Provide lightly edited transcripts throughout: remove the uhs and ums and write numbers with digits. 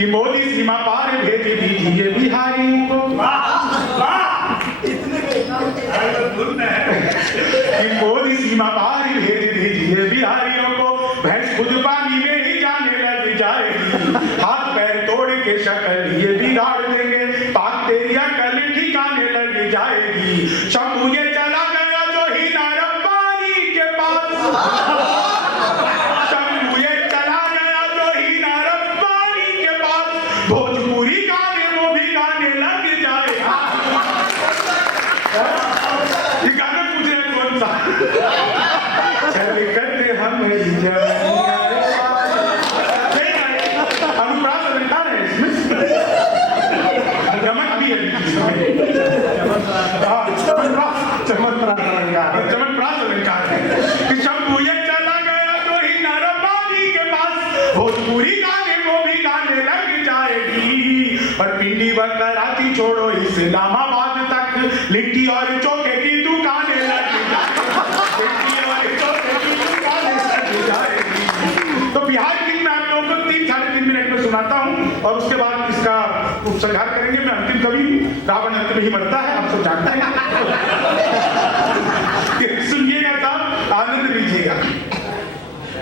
कि मोदी सीमा पार भेज दीजिए बिहारियों को, कि मोदी सीमा पार भेज दीजिए बिहारियों को, भैंस खुद पानी में ही जाने लग जाएगी, हाथ पैर तोड़ के शक्ल ये बिगाड़ देंगे, पाक तेरी अकल ठिकाने लग जाएगी। शंभू ये चला गया जो ही नारंबारी के पास, शंभू ये चला गया जो ही नारंबारी के पास, भोजपुरी गाने वो भी गाने लग जाएगा। ये गाना पूछ रहे कौन सा? चल करते हम अनुप्रास अलंकार है इसमें, गमक भी है, चमत्प्रास अलंकार है कि शंभू ये चला गया तो ही नारंबारी के पास, भोजपुरी गाने वो भी गाने लग जाएगी। और पिंडी व कराची छोड़ो इस्लामाबाद तक, लिट्टी और चोखे की दुकानें लग जाएगी, लिट्टी और चोखे की दुकानें लग जाएगी। तो बिहार गीत मैं आप लोगों को 3-3.5 मिनट में सुनाता हूँ और उसके बाद इसका उपसंहार करेंगे। मैं अंतिम कवि, रावण अंत में ही मरता है, आप सब जानते हैं। सुनिएगा तब आनंद लीजिएगा।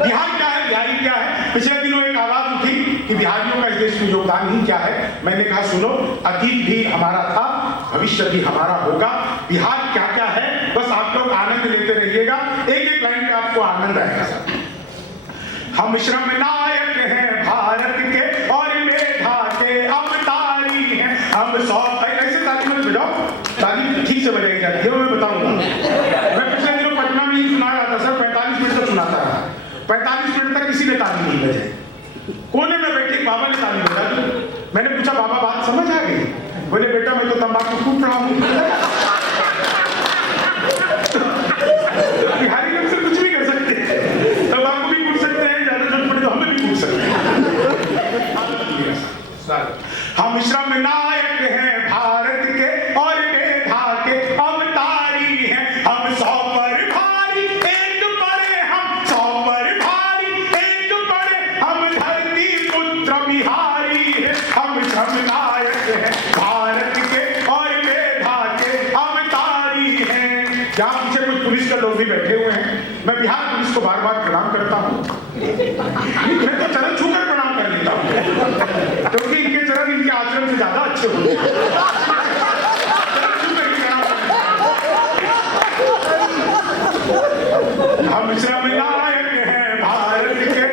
बिहार क्या है, बिहारी क्या है? पिछले दिनों एक आवाज उठी कि बिहारियों का इस देश में योगदान ही क्या है। मैंने कहा सुनो, अतीत भी हमारा था, भविष्य भी हमारा होगा। बिहार क्या क्या है बस आप लोग आनंद लेते रहिएगा, एक एक लाइन में आपको आनंद आएगा। हम श्रम नायक हैं भारत के और मेधा के अवतारी हैं, हम 100 ऐसे ताली मत बजाओ, ताली ठीक से बजाई जाती है, मैं बताऊंगा। मैं पिछले दिनों पटना में ही सुना रहा था सर, 45 मिनट तक सुनाता रहा, 45 मिनट तक किसी ने ताली नहीं बजाई। कोने में बैठे बाबा ने ताली बजा दी। मैंने पूछा बाबा बात समझ आ गई? बोले बेटा मैं तो तंबाकू खूब रहा हूँ। बिहारी लोग से कुछ भी कर सकते हैं, तंबाकू भी कूट सकते हैं, ज्यादा जरूरत पड़े तो हमें भी कूट सकते हैं। हम श्रम नायक हैं भारत के और मेधा के अवतारी हैं, हम 100 पर भारी एक पड़े, हम 100 पर भारी एक पड़े, हम धरती पुत्र बिहारी हैं, हम श्रम नायक हैं भारत के और मेधा के अवतारी हैं। यहाँ पीछे कुछ पुलिस के लोग भी बैठे हुए हैं, मैं बिहार पुलिस को बार बार प्रणाम करता हूँ, मैं तो चरण छूकर प्रणाम कर लेता हूँ, क्योंकि इनके चरण इनके आचरण से ज्यादा अच्छे होते हैं। हम श्रम नायक हैं भारत के।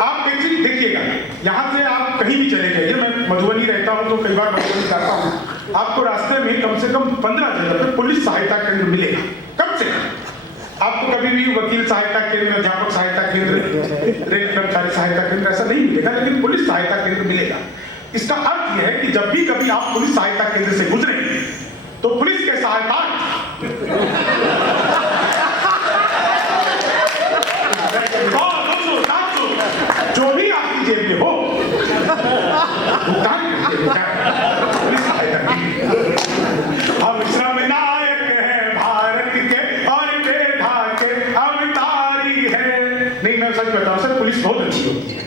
आप देखिएगा, यहाँ से आप कहीं भी चले जाइए, मैं मधुबनी रहता हूँ तो कई बार मधुबनी जाता हूँ, आपको रास्ते में कम से कम 15 जगह पे पुलिस सहायता केंद्र मिलेगा, कम से कम। आपको कभी भी वकील सहायता केंद्र, अध्यापक सहायता केंद्र, रेल कर्मचारी सहायता केंद्र ऐसा नहीं मिलेगा, लेकिन पुलिस सहायता केंद्र मिलेगा। इसका अर्थ यह है कि जब भी कभी आप पुलिस सहायता केंद्र से गुजरे तो पुलिस के सहायता जो भी आपकी जेब में हो भुगतान पुलिस सहायता। हम श्रम नायक हैं भारत के और मेधा के अवतारी हैं। नहीं मैं सच बताऊं सर, पुलिस बहुत अच्छी होती है,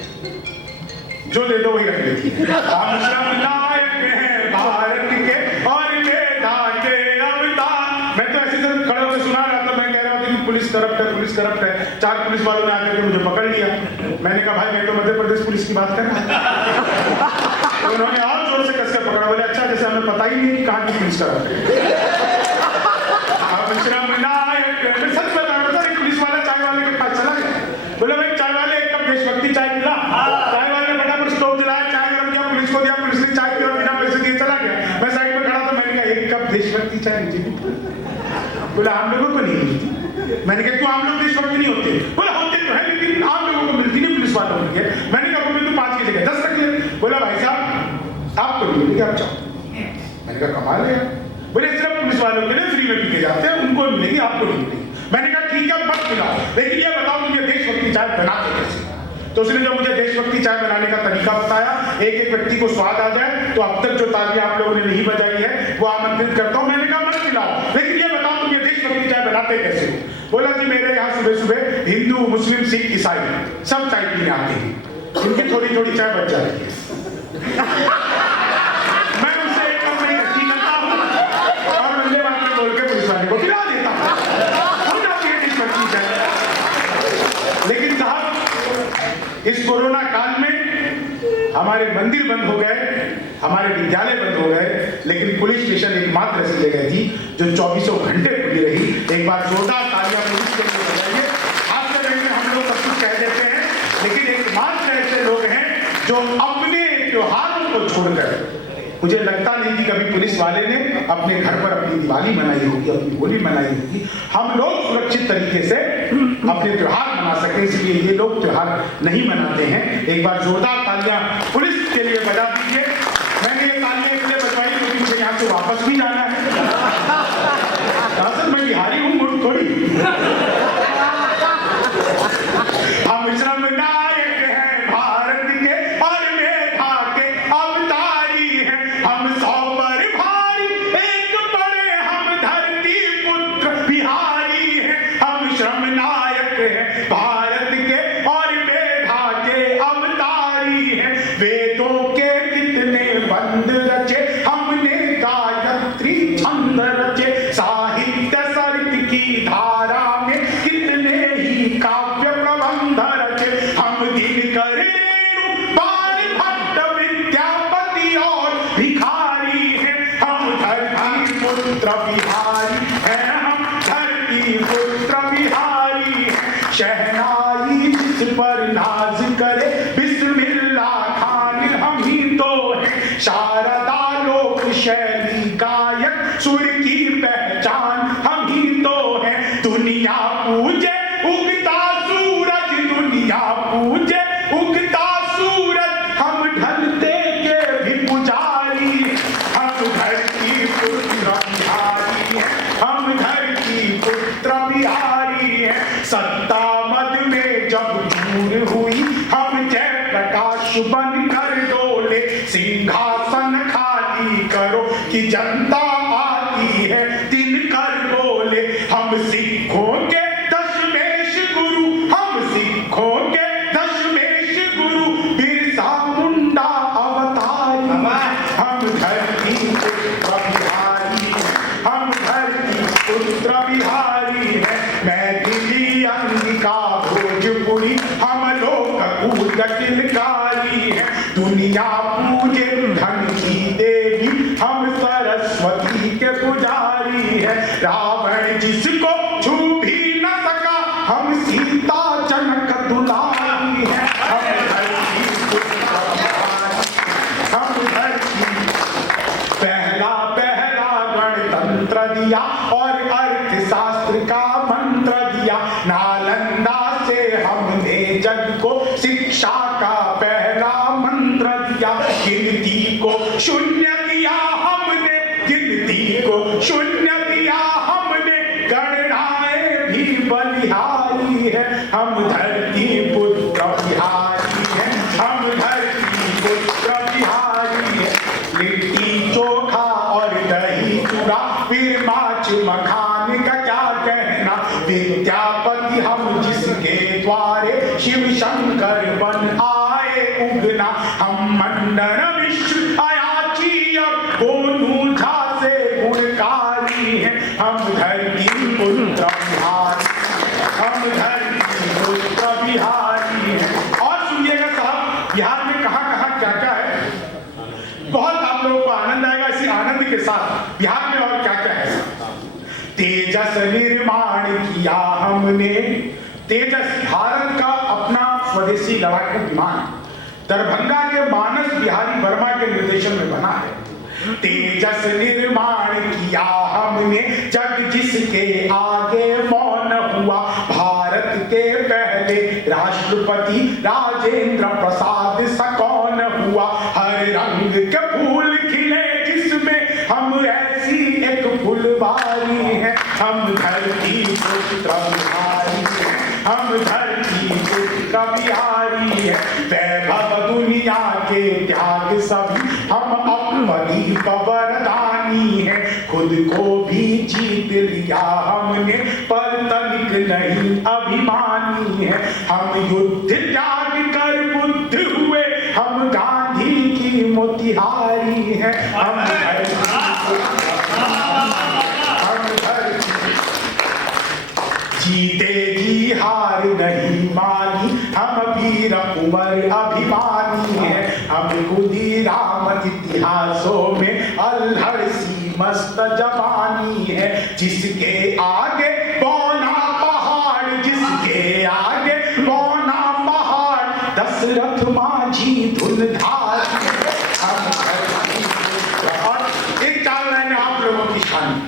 जो दे दो वही रख लेती है। हम श्रम नायक हैं भारत के और मेधा के अवतार। मैं तो ऐसे सर खड़े होकर सुना रहा था, मैं कह रहा था कि पुलिस करप्ट है, पुलिस करप्ट है। 4 पुलिस वालों ने आकर के मुझे पकड़ लिया। मैंने कहा भाई मैं तो मध्य प्रदेश पुलिस की बात कर रहा हूं। तो उन्होंने और जोर से कसकर पकड़ा, बोले अच्छा जैसे हमें पता ही नहीं कि कहाँ की पुलिस करप्ट है। हम श्रम नायक, मैं सच बता रहा था, एक पुलिस वाला चाय वाले के पास चला गया, बोले भाई चाय वाले एक कप देशभक्ति चाय पिला। चाय वाले ने फटाफट स्टोव जलाया, चाय गरम किया, पुलिस को दिया, पुलिस ने चाय पिला, बिना पैसे दिए चला गया। मैं साइड में खड़ा था, मैंने कहा एक कप देशभक्ति चाय मुझे भी। बोला हम लोगों को नहीं मिलती। मैंने कहा क्यों आप लोग देशभक्त नहीं होते? बोला होते तो है लेकिन आप लोगों को मिलती नहीं, पुलिस वालों को मिलती है। मैंने कहा रुपये तो 5 की जगह 10 रख ले। बोला भाई साहब आपको नहीं मिलेगी, आप चाहो। मैंने कहा कमाल है। बोले सिर्फ पुलिस वालों के लिए फ्री में पीके जाते हैं, उनको मिलेगी आपको नहीं मिलेगी। मैंने कहा ठीक है मत पिलाओ, लेकिन ये बताओ मुझे देशभक्ति चाय बनाते कैसे? तो उसने जो मुझे देशभक्ति चाय बनाने का तरीका बताया, एक एक व्यक्ति को स्वाद आ जाए, तो अब तक जो तालियां आप लोगों ने नहीं बजाई है वो आमंत्रित करता हूं। मैंने कहा मत पिलाओ, लेकिन ये बताओ तुम ये देशभक्ति चाय बनाते कैसे हो? बोला जी मेरे यहाँ सुबह सुबह हिंदू, मुस्लिम, सिख, ईसाई सब चाय पीने आते हैं, इनकी थोड़ी थोड़ी चाय बच जाती है। मैं उससे एक कंपनी इकट्ठी करता हूँ और बंदे बात बोल के पुलिस वाले को दिला देता हूँ। हो जाती है चीज है। लेकिन साहब, इस कोरोना काल में हमारे मंदिर बंद हो गए, हमारे विद्यालय बंद हो गए, लेकिन पुलिस स्टेशन एकमात्र ऐसी जगह थी जो 24 घंटे खुली रही। एक बार जोरदार तालियां पुलिस के लिए बजाइए। आपसे पहले हम लोग सब कुछ कह देते हैं, लेकिन एकमात्र ऐसे लोग हैं जो अपने त्योहारों को छोड़कर, मुझे लगता नहीं कि कभी पुलिस वाले ने अपने घर पर अपनी दिवाली मनाई होगी, अपनी होली मनाई होगी। हम लोग सुरक्षित तरीके से अपने त्योहार मना सके, इसलिए ये लोग त्योहार नहीं मनाते हैं। एक बार जोरदार तालियां पुलिस के लिए बजा दीजिए। मैंने ये तालियां इसलिए बजवाई क्योंकि मुझे यहाँ से वापस भी जाना है। दरअसल मैं बिहारी हूँ, मुझे थोड़ी। हम श्रम नायक हैं भारत के और मेधा के अवतारी हैं। हम 100 पर भारी एक बड़े, हम धरती पुत्र बिहारी हैं। हम श्रम नायक हैं भारत के और मेधा के अवतारी हैं। वेदों के कितने बंद रचे हमने, गायत्री छंद रचे, साहित्य सरित की धारा में कितने ही काव्य प्रबंध रचे। हम दिनकर रेणु पारी भट्ट विद्यापति और भिखारी हैं। हम धरती पुत्र बिहारी हैं, हम धरती पुत्र बिहारी हैं। शहनाई जिस पर नाज करे बिस्मिल्लाह खान हम ही तो हैं। शारदा लोक शैली गायक सुर की पहचान हम ही तो हैं। दुनिया पूजे उगता सूरज, दुनिया पूजे उगता सूरज, हम ढलते के भी पुजारी हैं। हम धरती पुत्र बिहारी हैं, हम धरती पुत्र बिहारी हैं। सत्ता मद में जब चूर हुई, हम जय प्रकाश बन कर डोले। सिंहासन खाली करो कि जनता आती है, दिन कर बोले। हम सिखों के दशमेश गुरु, हम सिखों के दशमेश गुरु, बिरसा मुंडा अवतारी। हम धरती पुत्र बिहारी हैं, हम धरती पुत्र बिहारी हैं। मैथिली अंगिका भोजपुरी, हम लोग कूद किलकारी हैं। दुनिया पूजे धन की देवी, हम सरस्वती के पुजारी हैं। रावण जिसको छू भी न सका, हम सीता जनक दुलारी हैं। हम धरती पुत्र बिहारी, हम धरती। पहला पहला गणतंत्र दिया और अर्थशास्त्र का मंत्र दिया। नालंदा से हमने जग को शिक्षा का पहला मंत्र दिया। गिनती को शून्य दिया हमने, गिनती को शून्य दिया हमने। गणनाएं भी बलिहारी है, हम धरती पुत्र बिहारी हैं, हम धरती पुत्र बिहारी हैं। लिट्टी चोखा और दही चूड़ा, फिर माछ मखान का क्या कहना। विद्यापति हम जिसके द्वारे, शिव शंकर बन आए उगना। हम मंडन मिश्र अयाची और गोनू झा से गुणकारी हैं। हम धरती पुत्र बिहारी, हम धरती पुत्र बिहारी हैं। और सुनिएगा साहब, बिहार में कहाँ कहाँ क्या क्या है, बहुत आप लोगों को आनंद आएगा। इसी आनंद के साथ बिहार में और क्या क्या है। तेजस निर्माण किया हमने, तेजस भारत का अपना स्वदेशी लड़ाकू विमान दरभंगा के मानस बिहारी वर्मा के निर्देशन में बना है। तेजस निर्माण किया हमने, जग जिसके आगे मौन हुआ। भारत के पहले राष्ट्रपति राजेंद्र प्रसाद सा कौन हुआ। हर रंग के फूल खिले जिसमें, हम ऐसी एक फुलवारी हैं। हम धरती पुत्र बिहारी हैं, हम धरती पुत्र बिहारी हैं। वैभव दुनिया के त्याग सभी, हम अपनी वरदानी हैं। खुद को भी जीत लिया हमने, पर तनिक नहीं अभिमानी है। हम युद्ध त्याग कर बुद्ध हुए, हम गांधी की अमर अभिमानी है, हम खुदीराम इतिहासों में अल्हड़ सी मस्त जवानी है। जिसके आगे बौना पहाड़, जिसके आगे बौना पहाड़, दशरथ माझी धुनधार। और एक चाल मैंने आप लोगों की शान,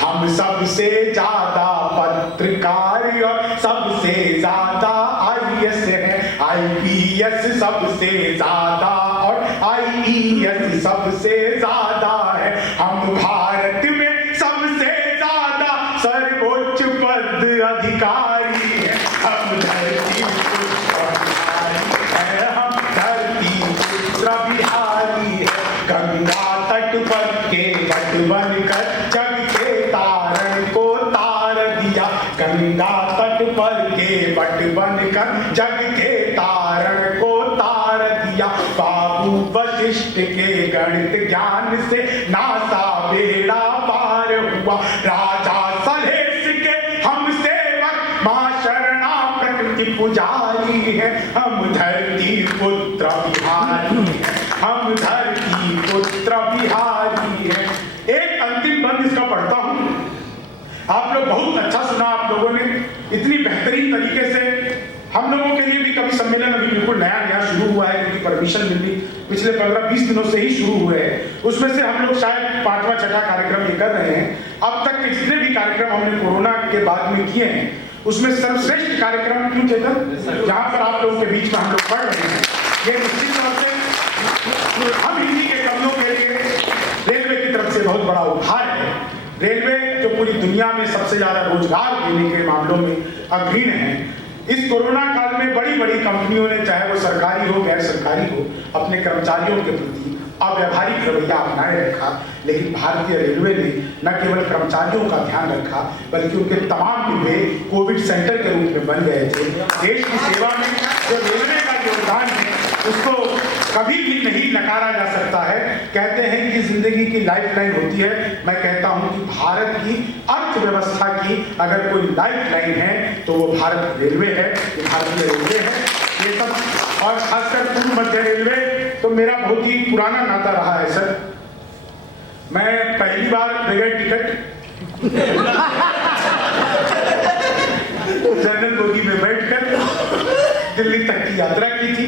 हम सबसे ज्यादा पत्रकार और सबसे ज्यादा IAS है, IPS सबसे ज्यादा और IES सबसे ज्यादा है। हम भारत में सबसे ज्यादा सर्वोच्च पद अधिकारी है। हम धरती पुत्र बिहारी है, हम धरती पुत्र बिहारी है। गंगा तट पर के वट बनकर जग के तारण को तार दिया, गंगा तट पर के वट बनकर जग के तारण को तार दिया। बाबू वशिष्ठ के गणित ज्ञान से नासा बेड़ा पार हुआ। राजा सलहेश के हम सेवक, मां शरणा प्रकृति पुजारी है। हम धरती पुत्र बिहारी है, हम धरती पुत्र बिहारी है। एक अंतिम बंद इसका पढ़ता हूं। आप लोग बहुत अच्छा सुना, आप लोगों ने इतनी बेहतरीन तरीके से। हम लोगों के लिए भी कवि सम्मेलन अभी बिल्कुल नया शुरू हुआ है, क्योंकि परमिशन मिली पिछले 15-20 दिनों से ही शुरू हुए हैं। उसमें से हम लोग शायद 5वां 6ठा कार्यक्रम ये कर रहे हैं। अब तक के जितने भी कार्यक्रम हमने कोरोना के बाद में किए हैं, उसमें सर्वश्रेष्ठ कार्यक्रम क्यों चेतन, जहां पर आप लोगों के बीच में हम लोग पढ़ रहे हैं, ये निश्चित तौर से हम हिंदी के कवियों के लिए रेलवे की तरफ से बहुत बड़ा उपहार है। रेलवे जो पूरी दुनिया में सबसे ज्यादा रोजगार देने के मामलों में अग्रणी है, इस कोरोना काल में बड़ी बड़ी कंपनियों ने, चाहे वो सरकारी हो गैर सरकारी हो, अपने कर्मचारियों के प्रति अव्यावहारिक रवैया अपनाए रखा। लेकिन भारतीय रेलवे ने न केवल कर्मचारियों का ध्यान रखा, बल्कि उनके तमाम डिब्बे कोविड सेंटर के रूप में बन गए थे। देश की सेवा में जो रेलवे का योगदान है, उसको कभी भी नहीं नकारा जा सकता है। कहते हैं कि जिंदगी की लाइफलाइन होती है, मैं कहता हूं कि भारत की अर्थव्यवस्था की अगर कोई लाइफलाइन है तो वो भारत रेलवे है, ये भारतीय रेलवे है। ये सब, और खासकर पूर्व मध्य रेलवे तो मेरा बहुत ही पुराना नाता रहा है सर। मैं पहली बार बगैर टिकट जनरल बोगी में बैठकर दिल्ली तक की यात्रा की थी।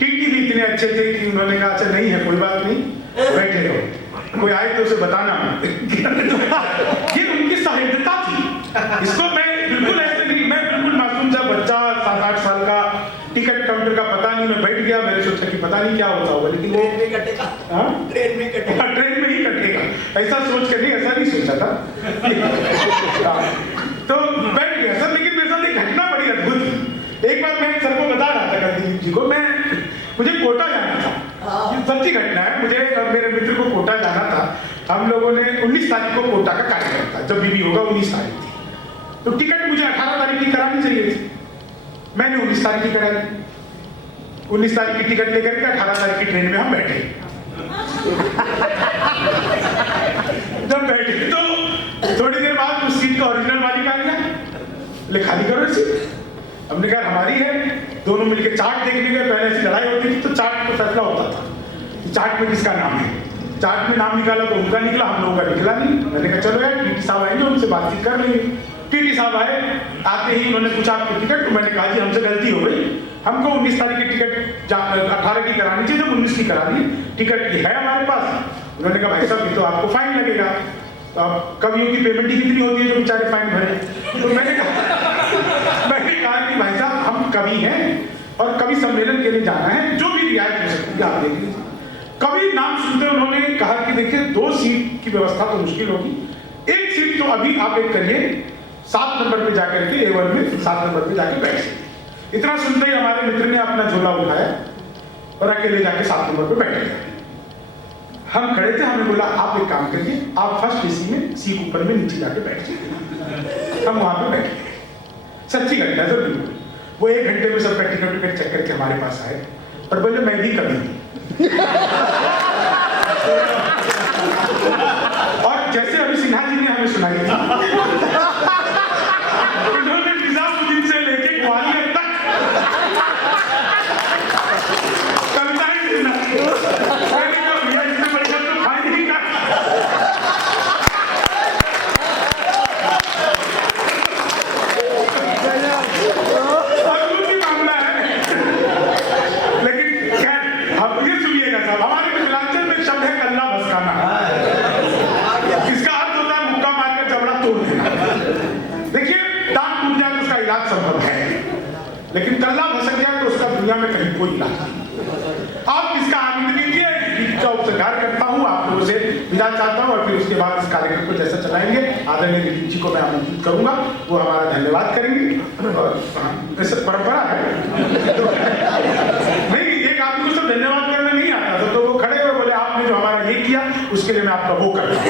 टीटी भी इतने अच्छे थे कि उन्होंने कहा अच्छा नहीं है, कोई बात नहीं, बैठे रहो, कोई आए तो उसे बताना। ये उनकी सहृदयता थी। इसको मैं बिल्कुल ऐसे नहीं, मैं बिल्कुल मासूम सा बच्चा 7-8 साल का, टिकट काउंटर का पता नहीं, मैं बैठ गया। मैंने सोचा कि पता नहीं क्या होता होगा, लेकिन वो ट्रेन में कटेगा, ट्रेन में कटेगा, ट्रेन में ही कटेगा, ऐसा सोच के नहीं, ऐसा नहीं सोचा था। तो बैठ गया सर। लेकिन मेरे साथ एक घटना बड़ी अद्भुत थी। एक बार मैं सर को बता रहा था, दिलीप जी को, मुझे कोटा जाना था। ये सच्ची घटना है। मुझे और मेरे मित्र को कोटा जाना था। हम लोगों ने 19 तारीख को कोटा का कार्यक्रम था, जब भी होगा 19 तारीख थी। तो टिकट मुझे 18 तारीख की करानी चाहिए थी। मैंने 19 तारीख की कराई। 19 तारीख की टिकट लेकर के 18 तारीख की ट्रेन में हम बैठे। जब बैठे तो थोड़ी देर बाद उस सीट का ओरिजिनल मालिक आ गया, ले खाली करो सीट। हमने कहा हमारी है। दोनों मिलकर चार्ट देखने गए। पहले ऐसी लड़ाई होती थी तो चार्ट पर फैसला होता था, चार्ट में किसका नाम है। चार्ट में नाम निकाला तो उनका निकला, हम लोगों का निकला नहीं। मैंने कहा चलो यार टीटी साहब आएंगे, उनसे बातचीत कर लेंगे। टीटी साहब आए, आते ही उन्होंने पूछा आपकी टिकट। तो मैंने कहा जी हमसे गलती हो गई, हमको 19 तारीख की टिकट 18 की करानी चाहिए, तो 19 की करानी, टिकट है हमारे पास। उन्होंने कहा भाई साहब ये तो आपको फाइन लगेगा। तो अब कवियों की पेमेंट ही कितनी होती है जो बेचारे फाइन भरे। तो मैंने कहा कि भाई साहब हम कवि हैं और कवि सम्मेलन के लिए जाना है, जो भी रियायत हो सकती है आप देख लीजिए। कवि नाम सुनते उन्होंने कहा कि देखिए 2 सीट की व्यवस्था तो मुश्किल होगी, एक सीट तो अभी आप एक करिए, 7 नंबर पे जाकर के A1 में 7 नंबर पे जाके बैठ सकते। इतना सुनते ही हमारे मित्र ने अपना झोला उठाया और अकेले जाके 7 नंबर पे बैठ गए। हम खड़े थे, हमने बोला आप एक काम करिए, आप फर्स्ट AC में सीट ऊपर में नीचे जाके बैठ जाइए। हम वहां पे बैठ गए। सच्ची घटना सर बिल्कुल। वो 1 घंटे में सब टिकट चेक करके हमारे पास आए और बोले मैं भी कवि हूं। और जैसे अभी सिन्हा जी ने हमें सुनाई थी, उन्होंने निजामुद्दीन से लेके ग्वालियर तक आप इसका आनंद लीजिए। का उपसंहार करता हूँ, आप लोगों से विदा चाहता हूँ और फिर उसके बाद इस कार्यक्रम को जैसा चलाएंगे आदरणीय दिलीप जी को मैं आमंत्रित करूंगा, वो हमारा धन्यवाद करेंगे। और ऐसा परंपरा है नहीं, एक आदमी को सब धन्यवाद करना नहीं आता था, तो वो खड़े हुए बोले आपने जो हमारा ये किया उसके लिए मैं आपका वो करता हूँ।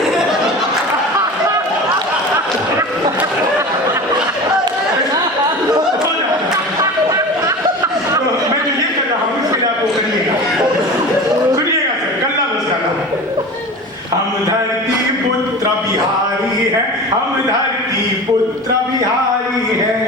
हम धरती पुत्र बिहारी है, हम धरती पुत्र बिहारी है।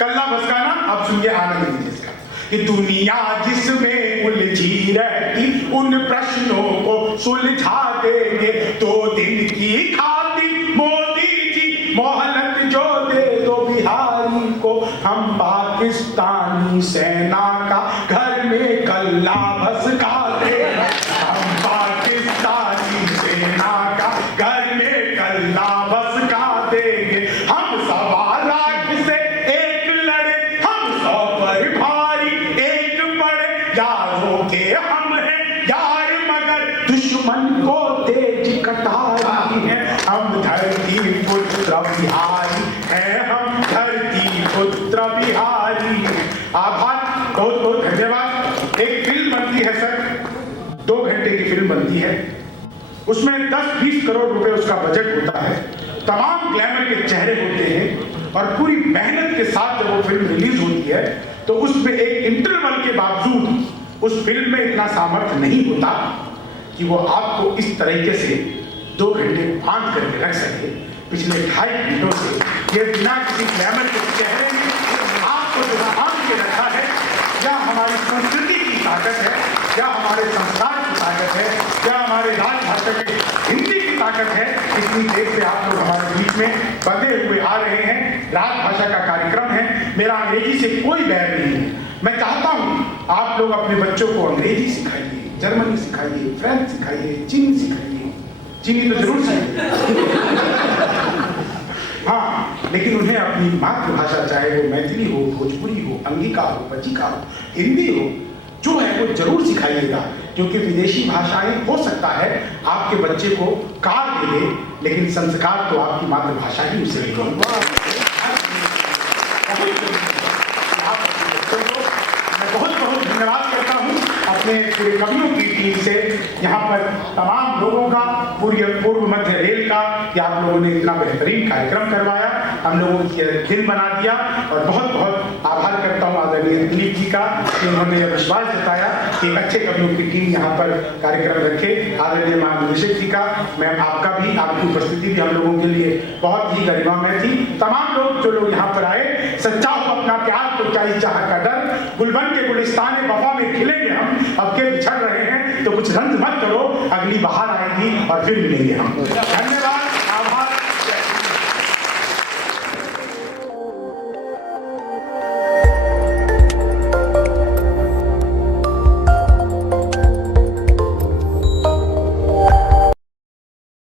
कल्ला बसकाना आप सुनिए, आनंद लीजिए इसका। कि दुनिया जिसमें उलझी रहती उन प्रश्नों को सुलझा देंगे, 2 दिन की खातिर मोदी जी मोहलत जो दे दो बिहारी को, हम पाकिस्तानी सेना का घर में कल्ला भसका दे, हम पाकिस्तानी सेना का घर में कल्ला भसका देंगे। हम 1.25 लाख से एक लड़े, हम 100 पर भारी एक पड़े, यारों के हम हैं यार मगर दुश्मन को तेज कटारी है। हम धरती पुत्र बिहारी है, हम धरती पुत्र बिहारी। आभार, बहुत बहुत धन्यवाद। एक फिल्म बनती है सर, 2 घंटे की फिल्म बनती है, उसमें 10-20 करोड़ रुपए उसका बजट होता है, तमाम ग्लैमर के चेहरे होते हैं और पूरी मेहनत के साथ जब वो फिल्म रिलीज होती है तो उसमें एक इंटरवल के बावजूद उस फिल्म में इतना सामर्थ्य नहीं होता कि वो आपको इस तरीके से 2 घंटे बांध करके रख सके। पिछले 2.5 घंटों से ये बिना किसी ग्लैमर के चेहरे में आपको जो बांध के रखा है, या हमारी संस्कृति की ताकत है, या हमारे संस्कार की ताकत है, या हमारे राजभाषा की हिंदी की ताकत है। इतनी देर से आप लोग हमारे बीच में बंधे हुए आ रहे हैं। राजभाषा का कार्यक्रम है, मेरा अंग्रेजी से कोई बैर नहीं है। मैं चाहता हूँ आप लोग अपने बच्चों को अंग्रेजी सिखाइए, जर्मनी सिखाइए, फ्रेंच सिखाइए, चीनी सिखाइए। चीनी तो जरूर सिखाइए हाँ, लेकिन उन्हें अपनी मातृभाषा, चाहे वो मैथिली हो, भोजपुरी हो, अंगिका हो, बचिका हो, हिंदी हो, जो है वो जरूर सिखाइएगा। क्योंकि विदेशी भाषाएं हो सकता है आपके बच्चे को कार दे दे, लेकिन संस्कार तो आपकी मातृभाषा ही उसे देगी। मैं बहुत बहुत धन्यवाद करता हूँ अपने पूरे कवियों की टीम से, यहाँ पर तमाम लोगों का, पूर्व मध्य रेल का, कि आप लोगों ने इतना बेहतरीन कार्यक्रम करवाया, हम लोगों की फिल्म बना दिया। और बहुत बहुत आभार करता हूँ आदरणीय दिलीप जी का कि उन्होंने यह विश्वास जताया कि अच्छे कवियों की टीम यहाँ पर कार्यक्रम रखे। आदरणीय महानिदेशक जी का, मैम आपका भी, आपकी उपस्थिति भी हम लोगों के लिए बहुत ही गरिमामय थी। तमाम लोग जो लोग यहाँ पर आए, सच्चा हो अपना प्यार तो क्या चाह का डर, गुलबन के गुलिस्तान वफा में खिलेंगे हम, अब के बिछड़ रहे हैं तो कुछ रंज मत करो, अगली बहार आएगी और फिर मिलेंगे हम। धन्यवाद।